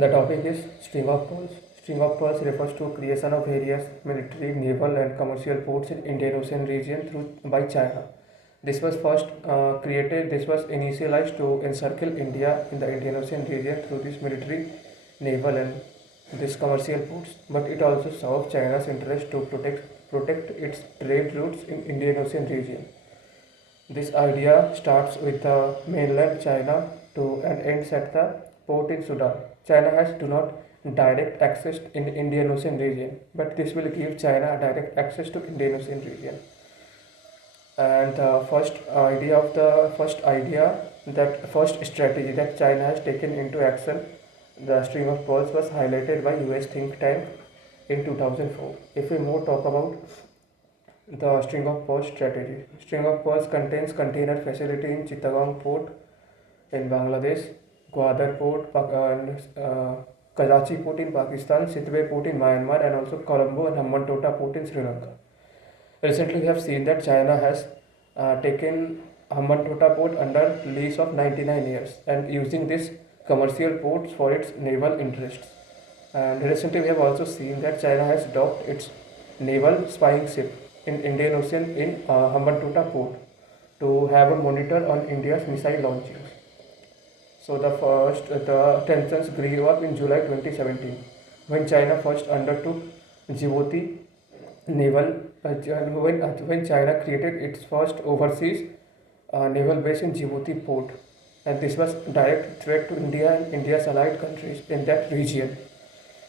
The topic is string of pearls. String of pearls refers to creation of various military, naval, and commercial ports in Indian Ocean region by China. This was first created. This was initialized to encircle India in the Indian Ocean region through this military, naval, and this commercial ports. But it also served China's interest to protect its trade routes in Indian Ocean region. This idea starts with the mainland China to and ends at the port in Sudan. China has do not direct access in Indian Ocean region, but this will give China direct access to Indian Ocean region. And the first strategy that China has taken into action, the string of pearls, was highlighted by US think tank in 2004. If we more talk about the string of pearls strategy. String of pearls contains container facility in Chittagong port in Bangladesh, Gwadar port and Karachi port in Pakistan, Sitwe port in Myanmar, and also Colombo and Hambantota port in Sri Lanka. Recently, we have seen that China has taken Hambantota port under lease of 99 years and using this commercial ports for its naval interests. And recently, we have also seen that China has docked its naval spying ship in Indian Ocean in Hambantota port to have a monitor on India's missile launchings. So the tensions grew up in July 2017 when China first undertook Djibouti naval when China created its first overseas naval base in Djibouti port, and this was direct threat to India and India's allied countries in that region.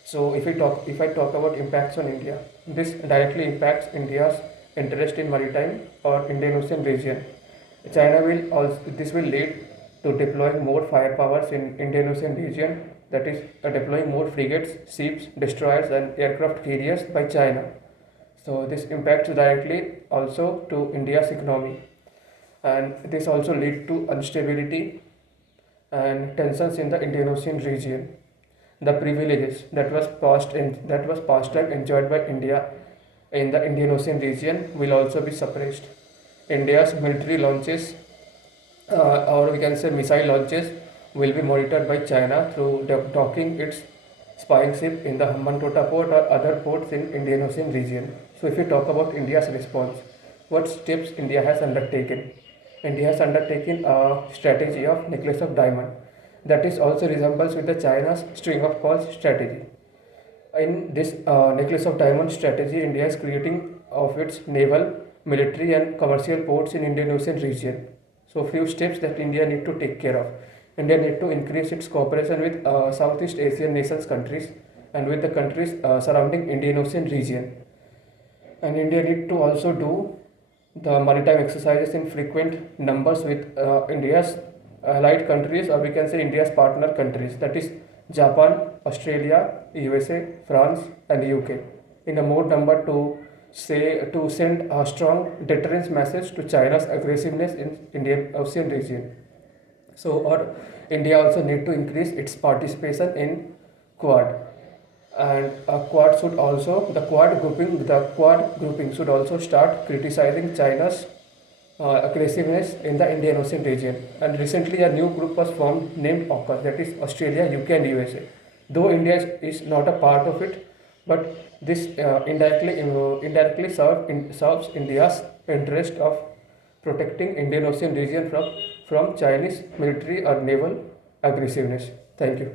So if I talk about impacts on India, this directly impacts India's interest in maritime or Indian Ocean region. China will also this will lead to deploying more firepowers in Indian Ocean region, that is deploying more frigates, ships, destroyers and aircraft carriers by China. So this impacts directly also to India's economy, and this also lead to instability and tensions in the Indian Ocean region. The privileges that was past time enjoyed by India in the Indian Ocean region will also be suppressed. India's military launches, or we can say missile launches, will be monitored by China through docking its spying ship in the Hambantota port or other ports in Indian Ocean region. So if we talk about India's response, what steps India has undertaken? India has undertaken a strategy of necklace of diamond that is also resembles with the China's string of pearls strategy. In this necklace of diamond strategy, India is creating of its naval, military and commercial ports in Indian Ocean region. So few steps that India need to take care of. India need to increase its cooperation with Southeast Asian nations countries and with the countries surrounding Indian Ocean region. And India need to also do the maritime exercises in frequent numbers with India's allied countries, or we can say India's partner countries, that is Japan, Australia, USA, France, and UK, in a more number to send a strong deterrence message to China's aggressiveness in Indian Ocean region. So, or India also need to increase its participation in Quad, and the Quad grouping should also start criticizing China's aggressiveness in the Indian Ocean region. And recently, a new group was formed named AUKUS, that is Australia, UK, and USA. Though India is not a part of it, but this indirectly serves India's interest of protecting Indian Ocean region from Chinese military or naval aggressiveness. Thank you.